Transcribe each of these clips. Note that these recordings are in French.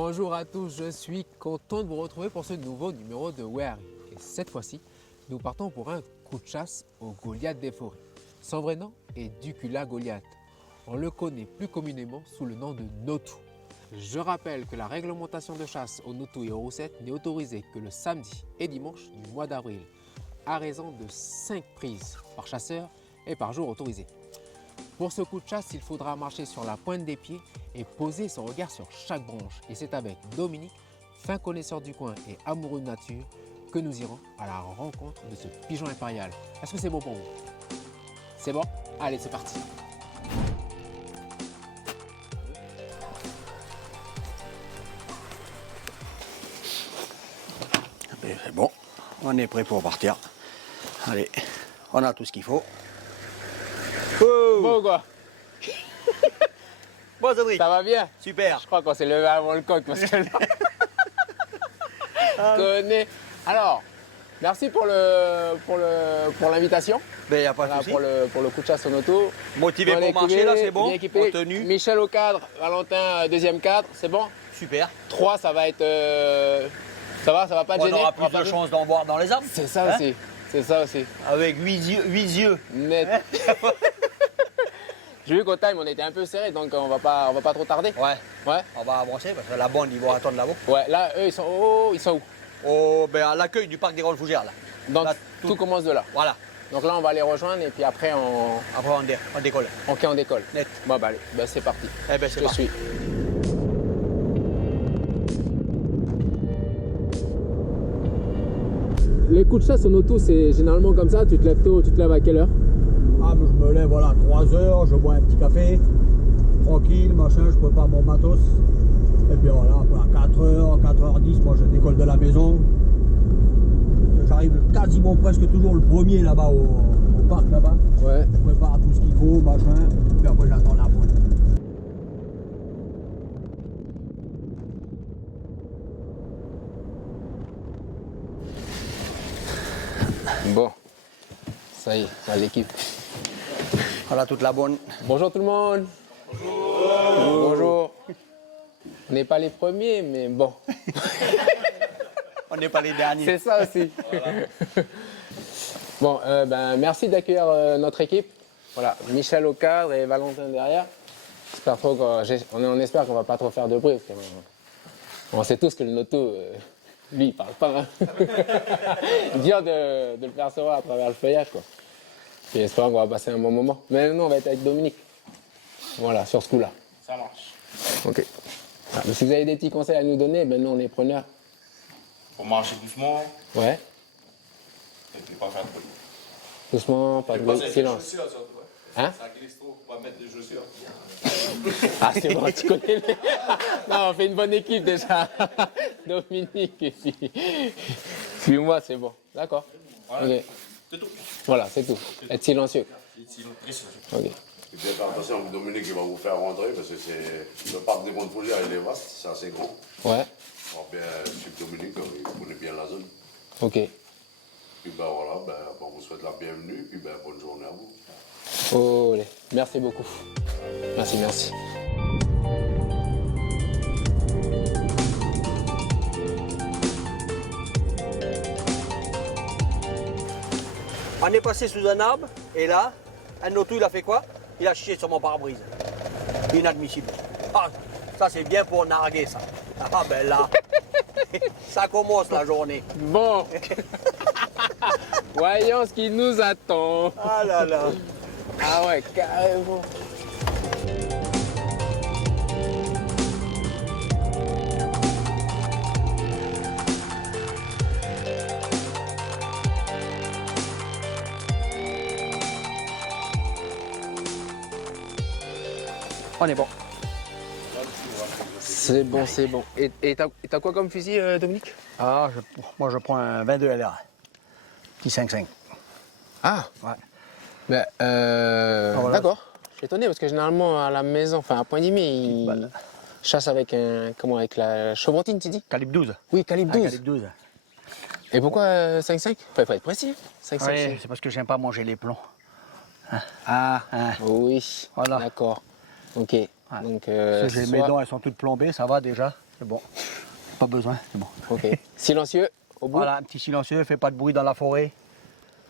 Bonjour à tous, je suis content de vous retrouver pour ce nouveau numéro de Where. Et cette fois-ci, nous partons pour un coup de chasse au Goliath des forêts. Son vrai nom est Ducula Goliath. On le connaît plus communément sous le nom de Notou. Je rappelle que la réglementation de chasse au Notou et aux roussettes n'est autorisée que le samedi et dimanche du mois d'avril, à raison de 5 prises par chasseur et par jour autorisé. Pour ce coup de chasse, il faudra marcher sur la pointe des pieds et poser son regard sur chaque branche. Et c'est avec Dominique, fin connaisseur du coin et amoureux de nature, que nous irons à la rencontre de ce pigeon impérial. Est-ce que c'est bon pour vous? C'est bon? Allez, c'est parti! C'est bon, on est prêt pour partir. Allez, on a tout ce qu'il faut. Oh Bon quoi? Bon, Cédric. Ça va bien? Super. Je crois qu'on s'est levé avant le coq parce que connais. Alors, merci pour l'invitation. Ben, il n'y a pas de Voilà, souci. pour le coup de chasse au Noto. Motivé Bien pour marcher, là, c'est bon. bien équipé. En tenue. Michel au cadre, Valentin deuxième cadre, c'est bon? Super. 3, ça va être. Ça va pas te On gêner? aura plus de chances d'en voir dans les arbres. C'est ça Hein? aussi. C'est ça aussi. Avec 8 yeux. Net. J'ai vu qu'au time, on était un peu serré, donc on va pas trop tarder. Ouais. Ouais. On va avancer parce que la bande, ils vont attendre là-bas. Ouais, là, eux, ils sont où? Oh, ben, à l'accueil du parc des Grandes Fougères, là. Donc, Là, tout commence de là. Voilà. Donc là, on va les rejoindre et puis après, Après, on décolle. Ok, on décolle. Net. Bon, bah allez, bah, c'est parti. Eh ben, c'est Je parti. suis. Les coups de chasse en auto, c'est généralement comme ça. Tu te lèves tôt, tu te lèves à quelle heure? Ah, mais je me lève, voilà, 3 heures, je bois un petit café, tranquille, machin, je prépare mon matos. Et puis voilà, à 4h, 4h10, moi je décolle de la maison. J'arrive quasiment presque toujours le premier là-bas au parc là-bas. Ouais. Je prépare tout ce qu'il faut, machin, puis après j'attends la boîte. Bon, ça y est, à l'équipe. Voilà toute la bonne. Bonjour tout le monde. Bonjour. Bonjour. On n'est pas les premiers, mais bon. On n'est pas les derniers. C'est ça aussi. Bon, merci d'accueillir notre équipe. Voilà, Michel au cadre et Valentin derrière. On espère qu'on va pas trop faire de bruit. Parce on sait tous que le Noto, lui, il parle pas. Hein. Dur de le percevoir à travers le feuillage, quoi. Et j'espère qu'on va passer un bon moment. Mais non, on va être avec Dominique. Voilà, sur ce coup-là. Ça marche. Ok. Ah, mais si vous avez des petits conseils à nous donner, ben nous, on est preneurs. Faut marcher doucement Ouais. et puis pas faire de bruit. Doucement, pas de Pas bruit, avec silence. les chaussures, surtout, ouais. Hein? C'est un Calistro, faut pas mettre des chaussures. Ah, c'est bon, tu connais les... Non, on fait une bonne équipe déjà. Dominique et puis moi, c'est bon. D'accord. Voilà. Ok. C'est tout. Voilà, c'est tout. Être silencieux. Sinon, très silencieux. Ok. Et bien faire attention, Dominique il va vous faire rentrer parce que c'est le parc des Grandes Fougères, il est vaste, c'est assez grand. Ouais. Alors bien, suivre Dominique, il connaît bien la zone. Ok. Puis ben voilà, on vous souhaite la bienvenue, puis ben bonne journée à vous. Oh, merci beaucoup. Merci. On est passé sous un arbre et là, un auto il a fait quoi? Il a chié sur mon pare-brise. Inadmissible. Ah, ça c'est bien pour narguer ça. Ah ben là, ça commence la journée. Bon. Voyons ce qui nous attend. Ah là là. Ah ouais, carrément. On est bon. C'est bon, c'est bon. Et t'as quoi comme fusil, Dominique? Ah, moi je prends un 22 LR. Petit 5.5. Ah. Ouais. Ben, voilà. D'accord. Je suis étonné parce que généralement à la maison, enfin à Point-Dimier, ils chassent avec avec la chevrotine, tu dis? Calibre 12. Oui, calibre Un 12. calibre 12. Et pourquoi 5.5? Enfin, il faut être précis. 5.5. Oui, c'est parce que j'aime pas manger les plombs. Ah, Hein. oui. Voilà. D'accord. Ok. Donc, Parce que mes soit- dents, elles sont toutes plombées, ça va déjà. c'est bon. Pas besoin, c'est bon. Ok. Silencieux, au bout. Voilà, un petit silencieux, fais pas de bruit dans la forêt.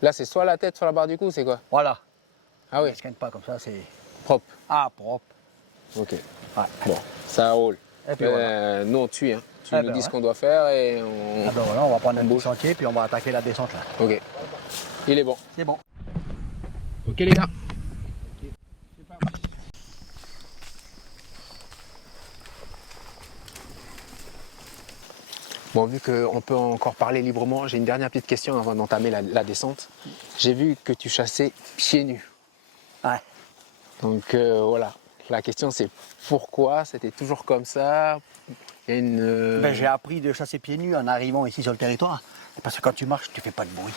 Là, c'est soit la tête, soit la barre du cou, c'est quoi? Voilà. Ah oui, Ne scanne pas comme ça, c'est... propre. Ah, propre. Ok. Ouais. Bon, ça roule. Et puis voilà. Nous, on tue. Hein. Tu Eh nous ben dis ce ouais. qu'on doit faire et on... Ah ben voilà, on va prendre un bouge. petit sentier, puis on va attaquer la descente là. Ok. Il est bon. C'est bon. Ok, les gars. Bon, vu qu'on peut encore parler librement, j'ai une dernière petite question avant d'entamer la descente. J'ai vu que tu chassais pieds nus. Ouais. Donc voilà, la question c'est pourquoi c'était toujours comme ça? Il y a une... Ben, j'ai appris de chasser pieds nus en arrivant ici sur le territoire. Parce que quand tu marches, tu fais pas de bruit.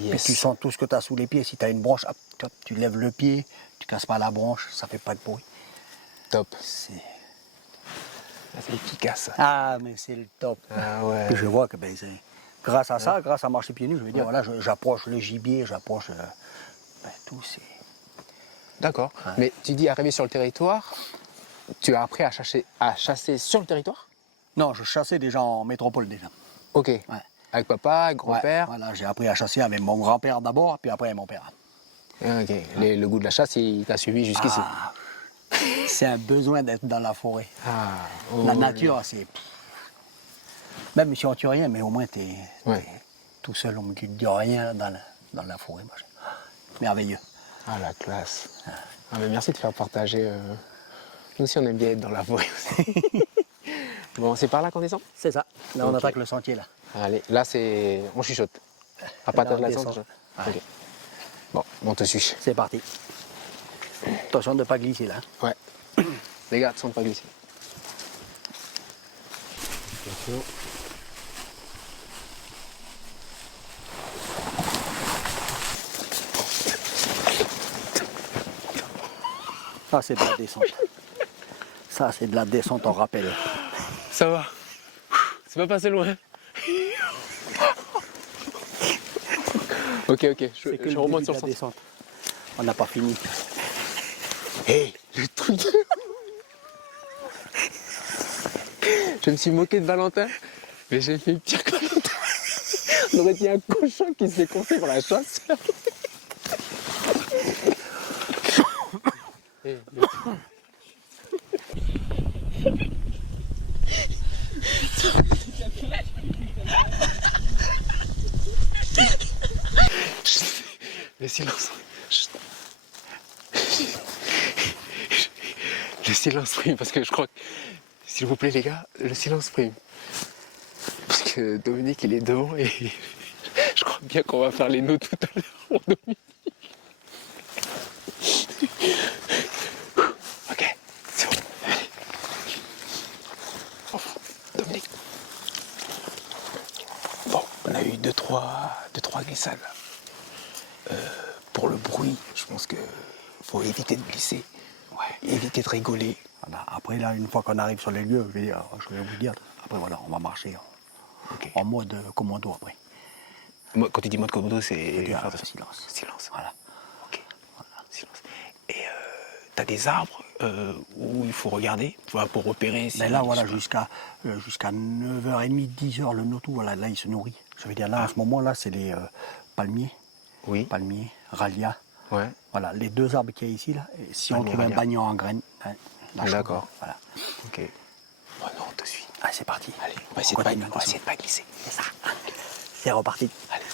Yes. Puis tu sens tout ce que tu as sous les pieds. Si tu as une branche, hop, tu lèves le pied, tu casses pas la branche, ça fait pas de bruit. Top. C'est... C'est efficace. Ah, mais c'est le top. Ah ouais. Puis je vois que ben, c'est... grâce à ça, grâce à marcher pieds nus, je veux dire, voilà, j'approche le gibier, j'approche ben, tout. C'est... D'accord. Ouais. Mais tu dis arriver sur le territoire, tu as appris à chasser sur le territoire? Non, je chassais déjà en métropole déjà. Ok. Ouais. Avec papa, avec grand-père? Ouais, voilà, j'ai appris à chasser avec mon grand-père d'abord, puis après avec mon père. Ah, ok. Le goût de la chasse, il t'a suivi jusqu'ici? Ah, c'est un besoin d'être dans la forêt. Ah, La oh, nature, c'est... Même si on tue rien, mais au moins t'es Ouais. tout seul, on ne te dit rien dans la forêt. Merveilleux. Ah, la classe. Ah, mais merci de faire partager. Nous aussi, on aime bien être dans la forêt aussi. Bon, c'est par là qu'on descend? C'est ça. Là, on Ok. attaque le sentier, là. Allez, là, c'est... on chuchote. À partir de on la descend. descente, Ouais. Ok. Bon, on te suit. C'est parti. Attention de ne pas glisser, là. Ouais. Les gars, attention de pas glisser. Attention. Ça, c'est de la descente. Ça, c'est de la descente en rappel. Ça va. C'est pas passé loin. Ok, ok. C'est que Je le remonte début sur de le la sentier. descente. On n'a pas fini. Hé, le truc. Je me suis moqué de Valentin, mais j'ai fait pire que Valentin. On aurait dit un cochon qui s'est coincé pour la chasse. Hey, le silence. Chut. Le silence prime, parce que je crois que, s'il vous plaît les gars, le silence prime. Parce que Dominique il est devant et je crois bien qu'on va faire les nœuds tout à l'heure pour Dominique. Ok, c'est bon, allez. Oh, Dominique. Bon, on a eu deux, trois glissades. Pour le bruit, je pense que faut éviter de glisser, éviter de rigoler. Voilà. Après, là, une fois qu'on arrive sur les lieux, je vais vous dire, après, voilà, on va marcher en mode commando après. Quand tu dis mode commando, c'est Faire de silence. Silence. Voilà. Ok. Voilà. Silence. Et t'as des arbres où il faut regarder pour repérer si. Mais là, voilà, je sais pas. jusqu'à 9h30, 10h, le notou, voilà, là, il se nourrit. Ça veut dire, là, à ce moment-là, c'est les palmiers. Oui. Palmiers, rallias. Ouais. Voilà, les deux arbres qu'il y a ici, là. Et si on Palmier, trouve un rallia. bagnon en graines, hein, là, je D'accord. trouve, voilà. Ok. Bon, non, on te suit. Allez, c'est parti. Allez, on va essayer de pas glisser. C'est ça. C'est reparti. Allez.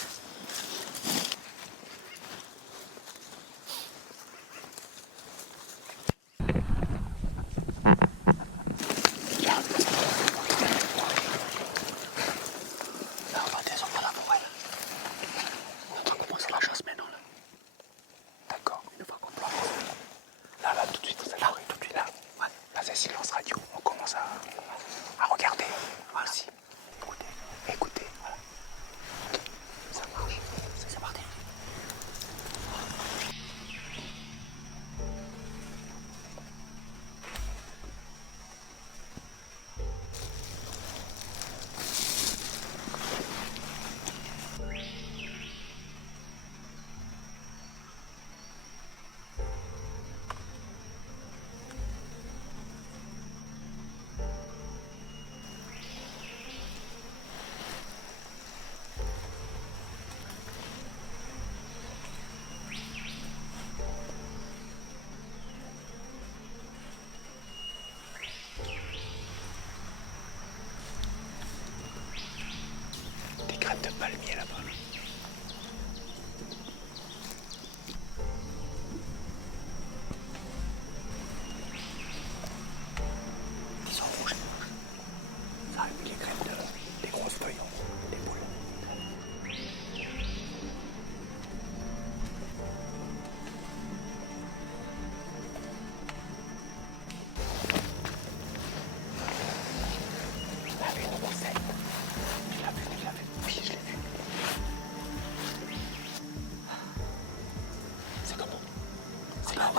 Là, on va descendre dans la forêt. On entend commencer la chasse maintenant, là. D'accord. Une fois qu'on plante. Là, tout de suite, là, oui, tout de suite, là. Ouais. Là, c'est silence radio. On commence à regarder. Voilà. Aussi. Écoutez. Voilà.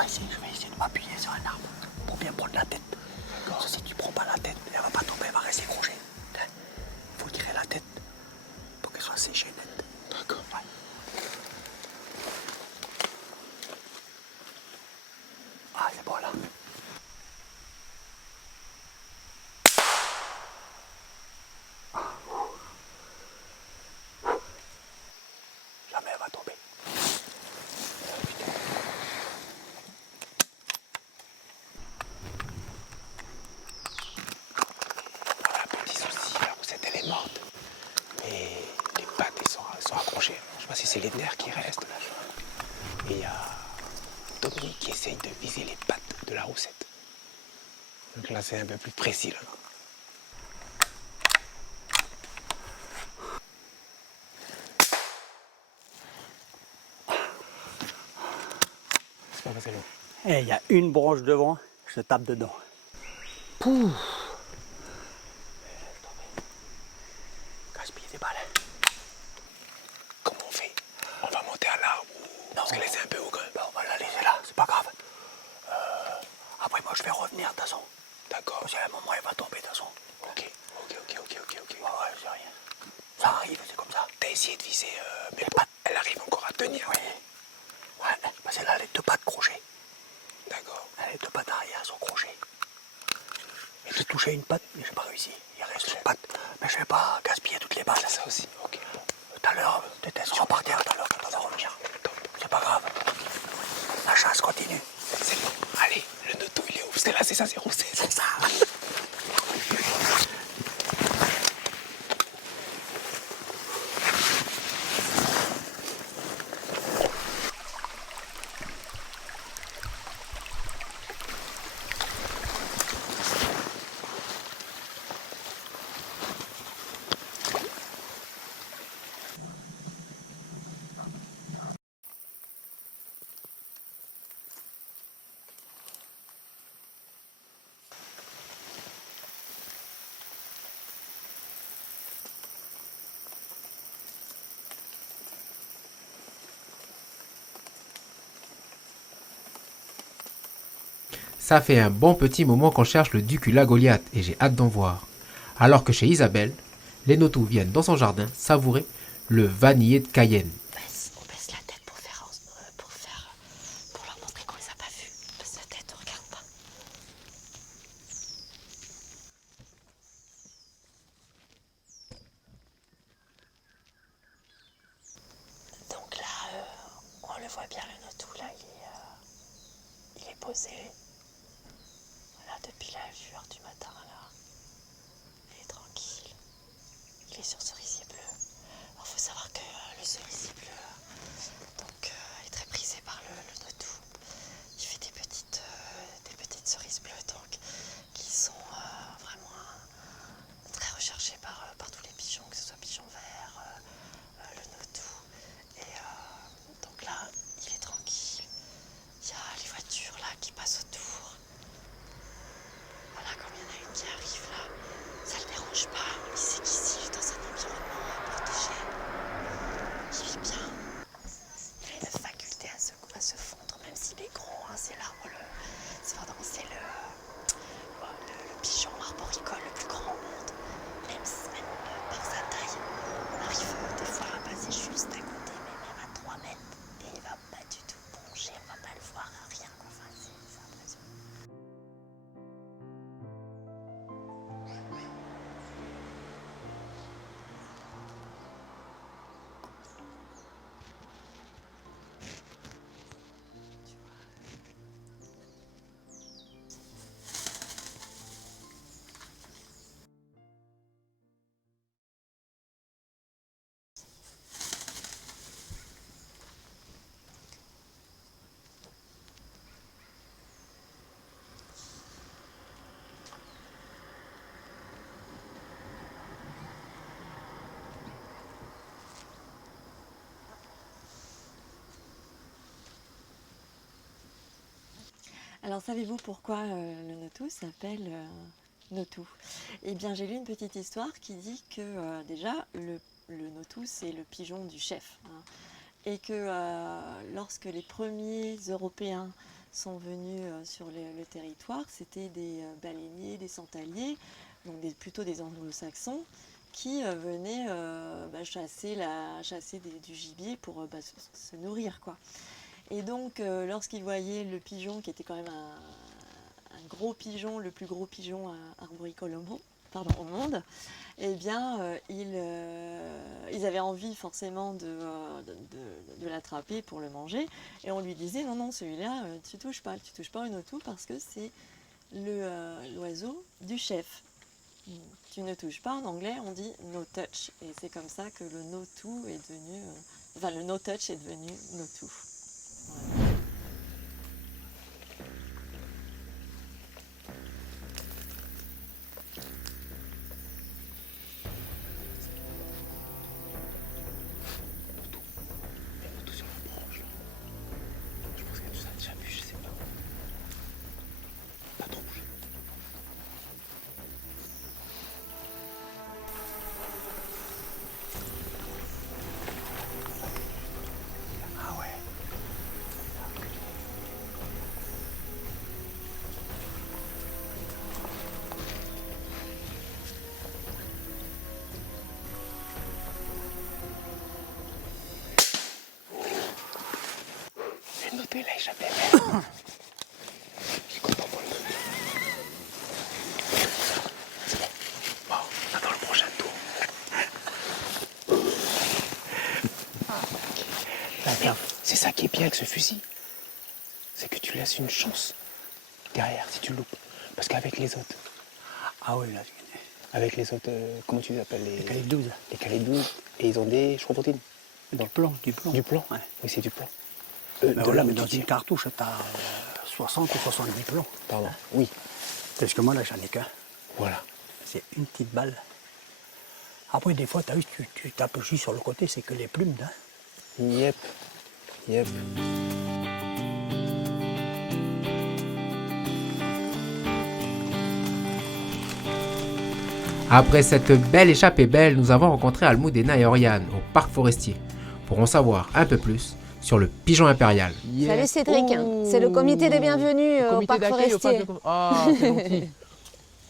je vais essayer de m'appuyer sur un arbre pour bien prendre la tête. Parce que si tu prends pas la tête, elle va pas tomber, elle va rester crochet. Il faut tirer la tête pour qu'elle soit séchée net. D'accord. Ouais. Ah, c'est bon là. Jamais elle va tomber. Voilà, petit souci, la roussette elle est morte. Mais les pattes elles sont accrochées. Je sais pas si c'est les nerfs qui restent là. Et il y a Dominique qui essaye de viser les pattes de la roussette. Donc là c'est un peu plus précis là. C'est pas passé long. Et il y a une branche devant, je tape dedans. Pouf! Gaspiller des balles. Comment on fait? On va monter à l'arbre ou... Parce que là c'est un peu haut quand même. On va la laisser là, c'est pas grave. Après moi je vais revenir de toute façon. D'accord. Parce qu'à un moment elle va tomber de toute façon. Ok. Ouais, c'est rien. Ça arrive, c'est comme ça. T'as essayé de viser, mais elle arrive encore à tenir. Oui. Ouais, parce qu'elle a les deux pattes crochet. D'accord. Elle a les deux pattes arrière sont crochet. Et j'ai touché une patte, mais j'ai pas réussi. Il reste une patte. Mais je vais pas gaspiller toutes les balles. C'est ça aussi. Ok. Bon. Tout à l'heure, peut-être elles seront par terre tout à l'heure quand on va revenir. C'est pas grave. La chasse continue. C'est bon. Allez, le noto il est où? Parce que là c'est ça, c'est roussé. C'est ça. Ça fait un bon petit moment qu'on cherche le Ducula Goliath et j'ai hâte d'en voir. Alors que chez Isabelle, les Notou viennent dans son jardin savourer le vanillé de Cayenne. On baisse la tête pour leur montrer qu'on les a pas vus. On baisse la tête, on regarde pas. Donc là, on le voit bien, le Notou, là, il est posé. Voilà, depuis la lueur du matin, là. Il est tranquille. Il est sur cerisier bleu. Alors, faut savoir que le cerisier bleu, donc, est très prisé par le Notou. Il fait des petites cerises bleues, donc, qui sont vraiment très recherchées par tous les pigeons, que ce soit pigeons verts, le Notou. Et donc là, il est tranquille. Il y a les voitures là qui passent autour. Voilà, comme il y en a une qui arrive là, ça le dérange pas. Il sait qu'ici, il est dans un environnement protégé. Il vit bien. Il a une faculté à se fondre, même s'il est gros. Hein, c'est l'arbre, c'est le pigeon arboricole le plus grand au monde. Même par sa taille, on arrive des fois à passer juste à côté, mais même à 3 mètres. Et il va pas du tout bouger, on va pas le voir, rien. Enfin, c'est impressionnant. Alors savez-vous pourquoi le Notou s'appelle Notou? Eh bien j'ai lu une petite histoire qui dit que déjà le Notou c'est le pigeon du chef, hein, et que lorsque les premiers Européens sont venus sur le territoire, c'était des baleiniers, des santaliers, donc plutôt des anglo-saxons, qui venaient chasser du gibier pour se nourrir, quoi. Et donc, lorsqu'ils voyaient le pigeon, qui était quand même un gros pigeon, le plus gros pigeon arboricole au monde, eh bien, ils avaient envie forcément de l'attraper pour le manger. Et on lui disait, non, non, celui-là, tu touches pas au notou parce que c'est l'oiseau du chef. Tu ne touches pas, en anglais, on dit no touch. Et c'est comme ça que le no-touch est devenu no-touch. Voilà. Il a échappé. Je suis content pour le noter. C'est bon. Bon, on attend le prochain tour. Mais c'est ça qui est bien avec ce fusil. C'est que tu laisses une chance derrière si tu le loupes. Parce qu'avec les autres. Ah oui, là, Avec les autres, comment tu les appelles les calés 12. Les calés 12. Et ils ont des chrompotines. Du plomb. Du plomb. Ouais. Oui, c'est du plomb. Voilà, mais dans une cartouche, tu as 60 ou 70 plombs. Pardon, oui. Parce que moi, là, j'en ai qu'un. Voilà. C'est une petite balle. Après, des fois, tu as vu, tu tapes juste sur le côté, c'est que les plumes, là. Yep. Après cette belle échappée belle, nous avons rencontré Almudena et Oriane au parc forestier pour en savoir un peu plus sur le pigeon impérial. Salut Cédric, c'est le comité des bienvenus au parc forestier. Ah, c'est gentil.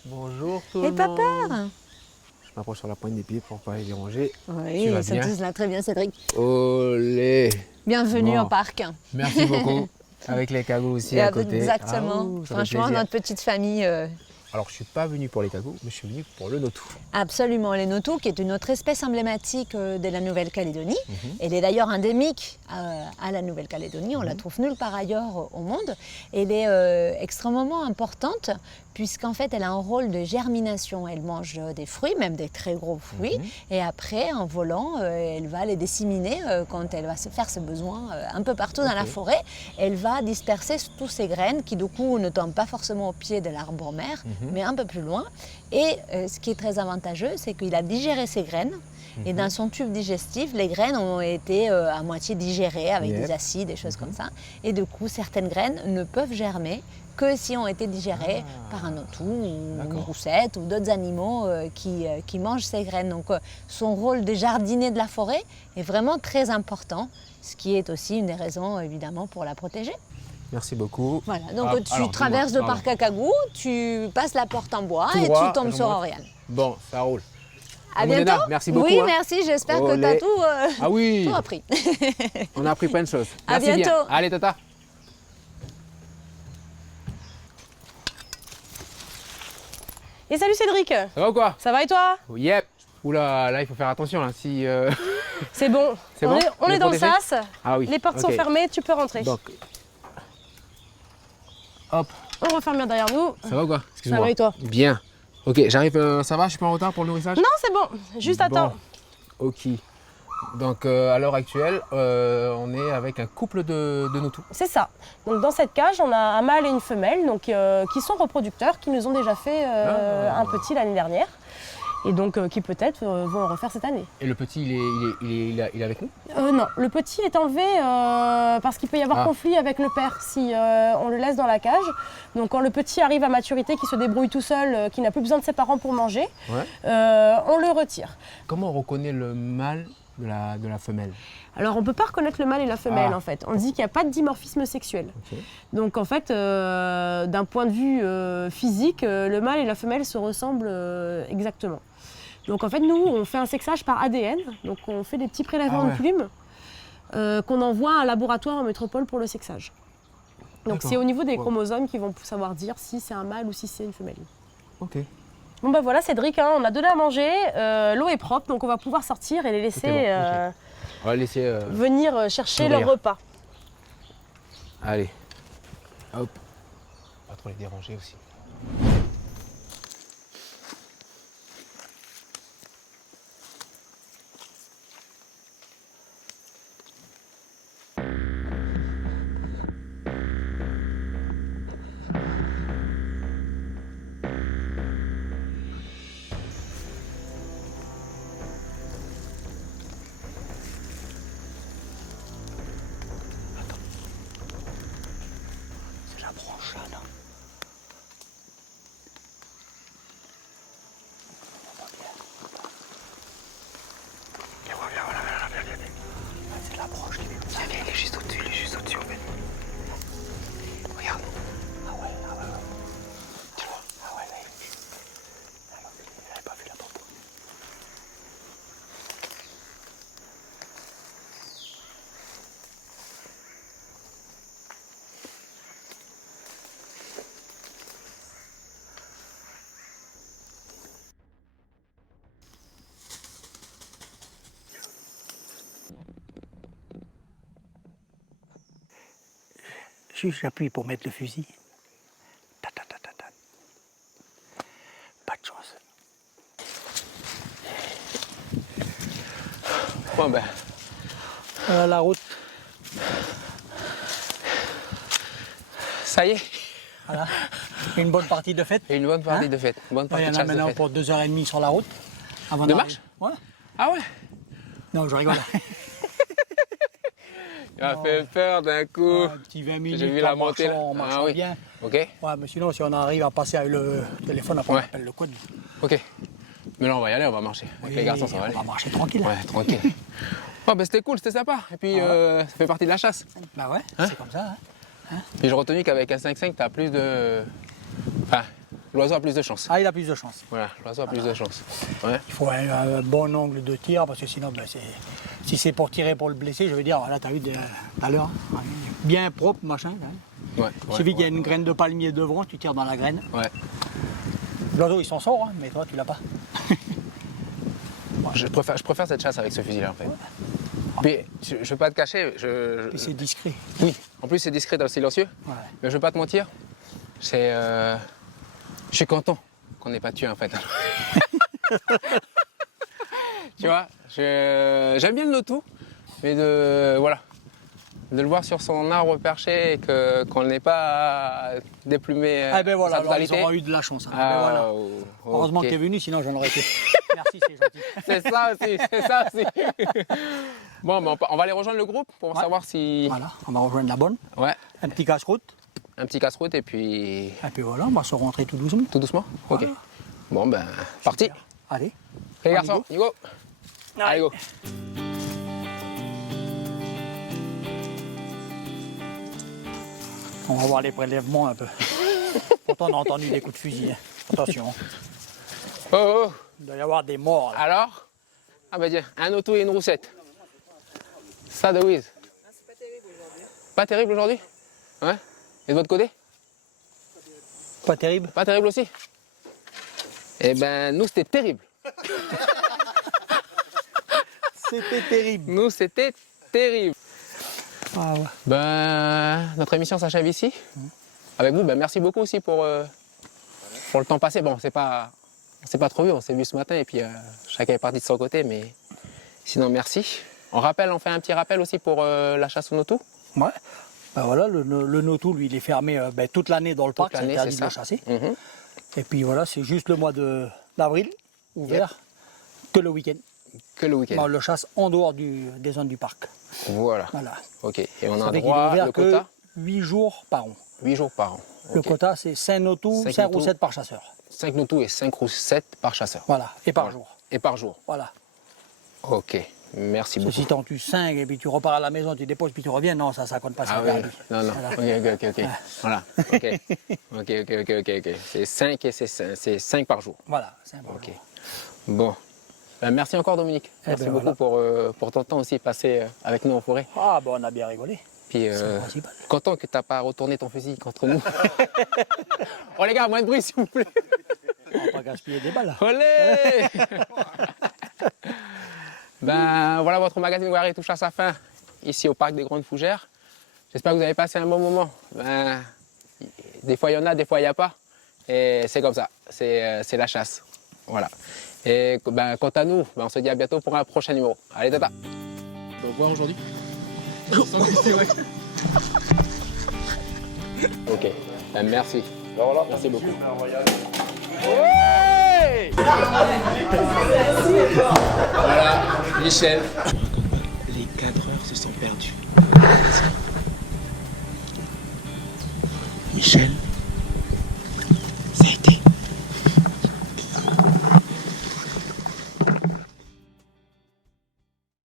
Bonjour tout le Et pas monde. peur. Je m'approche sur la pointe des pieds pour pas les déranger. Oui, Tu vas ça bien tous là, très bien Cédric. Olé. Bienvenue Bon. au parc. Merci beaucoup. Avec les cagots aussi à côté. Exactement. Ah, ça fait Franchement, plaisir. notre petite famille. Alors, je suis pas venu pour les cagots, mais je suis venu pour le notou. Absolument, les notou, qui est une autre espèce emblématique de la Nouvelle-Calédonie. Elle est d'ailleurs endémique à la Nouvelle-Calédonie, on la trouve nulle part ailleurs au monde. Elle est extrêmement importante puisqu'en fait elle a un rôle de germination. Elle mange des fruits, même des très gros fruits, et après en volant, elle va les disséminer quand elle va se faire ses besoins un peu partout dans la forêt. Elle va disperser tous ces graines qui du coup ne tombent pas forcément au pied de l'arbre mère, mais un peu plus loin. Et ce qui est très avantageux, c'est qu'il a digéré ces graines. Et dans son tube digestif, les graines ont été à moitié digérées avec des acides, des choses comme ça. Et du coup, certaines graines ne peuvent germer que si ont été digérées par un notou ou une roussette ou d'autres animaux qui mangent ces graines. Donc son rôle de jardinier de la forêt est vraiment très important, ce qui est aussi une des raisons évidemment pour la protéger. Merci beaucoup. Voilà, donc tu alors, traverses dis-moi, le parc à Cagou, tu passes la porte en bois Tout et droit, tu tombes je sur monte. Oriane. Bon, ça roule. À Almudena, bientôt. merci beaucoup. Oui, hein. merci, j'espère que tu Olé. as tout, Ah oui, tout appris. on a appris plein de choses. À Merci bien. bientôt. Allez, tata. Et salut Cédric, Ça va ou quoi? ça va et toi? Yep. Oula, là, il faut faire attention. Là. Si, C'est bon, C'est on bon est, on On est est dans le protégé sas, Ah oui. les portes sont ok. fermées, tu peux rentrer. Donc, hop, On referme bien derrière nous. ça va ou quoi? Ça Excuse-moi. va et toi? Bien. Ok, j'arrive. Ça va? Je suis pas en retard pour le nourrissage? Non, c'est bon, juste attends. Bon, ok. Donc, à l'heure actuelle, on est avec un couple de noutous. C'est ça. Donc dans cette cage, on a un mâle et une femelle donc, qui sont reproducteurs, qui nous ont déjà fait un petit l'année dernière. Et donc qui peut-être vont en refaire cette année. Et le petit, il est avec nous? Non, le petit est enlevé parce qu'il peut y avoir conflit avec le père si on le laisse dans la cage. Donc quand le petit arrive à maturité, qui se débrouille tout seul, qui n'a plus besoin de ses parents pour manger, Ouais. on le retire. Comment on reconnaît le mâle de la femelle? Alors on ne peut pas reconnaître le mâle et la femelle Ah. en fait. On dit qu'il n'y a pas de dimorphisme sexuel. Ok. Donc en fait, d'un point de vue physique, le mâle et la femelle se ressemblent exactement. Donc en fait, nous, on fait un sexage par ADN. Donc on fait des petits prélèvements Ah ouais. de plumes qu'on envoie à un laboratoire en métropole pour le sexage. Donc D'accord. c'est au niveau des Wow. chromosomes qu'ils vont savoir dire si c'est un mâle ou si c'est une femelle. Ok. Bon bah voilà Cédric, hein, on a donné à manger, l'eau est propre, donc on va pouvoir sortir et les laisser bon, ok. On va laisser. venir chercher nourrir. leur repas. Allez. Hop. Pas trop les déranger aussi. C'est la branche, là. C'est la branche qui est. Il est juste au-dessus, en fait. Regarde. Ah ouais. Tu vois? Ah ouais, là, il n'avait pas vu la pompe. Juste j'appuie pour mettre le fusil. Ta, ta, ta, ta, ta. Pas de chance. Bon ben. Voilà la route. Ça y est. Voilà. Une bonne partie de fête. Et une bonne partie Hein? de fête. Une bonne Il partie y en de a chasse de maintenant fête. pour 2h30 sur la route. Avant De d'arriver. marche? Ouais. Ah ouais. Non, je rigole. Il m'a fait peur d'un coup. Un petit 20 minutes. J'ai vu la en montée là. marchant, en marchant Ah oui. bien. Ok. Ouais, mais sinon, si on arrive à passer avec le téléphone, après on Ouais. appelle le code. Ok. Mais là on va y aller, on va marcher. Avec les Oui, garçons ça va aller. On va marcher tranquille. Ouais, tranquille. Ouais, ben c'était cool, c'était sympa. Et puis ça fait partie de la chasse. Bah ouais, Hein? c'est comme ça. Hein. Puis j'ai retenu qu'avec un 5-5, t'as plus de. Enfin, l'oiseau a plus de chance. Ah, il a plus de chance. Voilà, l'oiseau a plus de chance. Ouais. Il faut un bon angle de tir parce que sinon, ben, si c'est pour tirer pour le blesser, je veux dire, voilà, t'as vu tout à l'heure, hein, bien propre, machin. Hein. Ouais. Il suffit qu'il y ait une graine de palmier devant, tu tires dans la graine. Ouais. L'oiseau, il s'en sort, hein, mais toi, tu l'as pas. Je préfère cette chasse avec ce fusil-là en fait. Puis, je vais pas te cacher, Et c'est discret. oui, en plus c'est discret dans le silencieux, Ouais. mais je vais pas te mentir, c'est. Je suis content qu'on n'ait pas tué en fait. Tu vois, j'aime bien le notou, mais voilà, de le voir sur son arbre perché et qu'on n'ait pas déplumé Ah ben voilà, sa alors ils totalité. auront eu de la chance. Hein. Ah, Ben voilà. oh, Heureusement ok. que tu es venu, sinon j'en aurais été. Merci, c'est gentil. C'est ça aussi, c'est ça aussi. Bon, ben, on va aller rejoindre le groupe pour Ouais. savoir si. Voilà, on va rejoindre la bonne. Ouais, Un petit casse-croûte. un petit casse-route et puis. Et puis voilà, on va se rentrer tout doucement. Tout doucement. Ok. Voilà. Bon, ben, parti. Allez. Les On y garçons, you go. Allez, go. On va voir les prélèvements un peu. Pourtant, on a entendu des coups de fusil. Hein. Attention, Oh, oh. il doit y avoir des morts. Là. Alors? Ah bah tiens, un auto et une roussette. Ça de Wiz. Pas terrible aujourd'hui? Ouais. Et de votre côté? Pas terrible. Pas terrible aussi? Eh ben, nous, c'était terrible. C'était terrible. Nous, c'était terrible. Ah ouais. Ben, notre émission s'achève ici. Avec vous, ben, merci beaucoup aussi pour le temps passé. Bon, on s'est pas trop vu, on s'est vu ce matin et puis chacun est parti de son côté, mais sinon, merci. On fait un petit rappel aussi pour la chasse au notou. Ouais. Ben voilà, le notou, lui, il est fermé toute l'année dans le parc, c'est l'année, interdit c'est de le ça. chasser. Mhm. Et puis voilà, c'est juste le mois d'avril, ouvert, que le week-end. Que le week-end. Ben, on le chasse en dehors des zones du parc. Voilà. Voilà. Ok. Et on Ça a fait qu'il est droit ouvert le que quota 8 jours par an. 8 jours par an. Le Ok. quota, c'est 5 notous, 5 5 notous. roussettes par chasseur. 5 noutous et 5 roussettes par chasseur. Voilà, et par Voilà. jour. Et par jour. Voilà. Ok. Merci Parce que beaucoup. si t'en tues 5 et puis tu repars à la maison, tu déposes puis tu reviens, non, ça compte pas, Ah ça oui, garde. non, non. Voilà. Ok. Voilà. Ok. C'est 5 et c'est 5 par jour. Voilà, c'est important. Ok. Bon. Ben, merci encore Dominique. Eh Merci ben, beaucoup pour ton temps aussi passé avec nous en forêt. Ah, bon, on a bien rigolé. Puis C'est le principal. content que tu n'as pas retourné ton fusil contre nous. Oh les gars, moins de bruit s'il vous plaît. On va pas gaspiller des balles. Olé. Ben voilà, votre magazine Wary touche à sa fin ici au parc des Grandes Fougères. J'espère que vous avez passé un bon moment. Ben, des fois il y en a, des fois il n'y a pas. Et c'est comme ça, c'est la chasse. Voilà. Et ben, quant à nous, ben, on se dit à bientôt pour un prochain numéro. Allez, tata. Au revoir aujourd'hui. Ok, ben, merci. Ben voilà, Merci beaucoup. ben on va y aller. Voilà, Michel. Les cadreurs se sont perdus. Michel, ça a été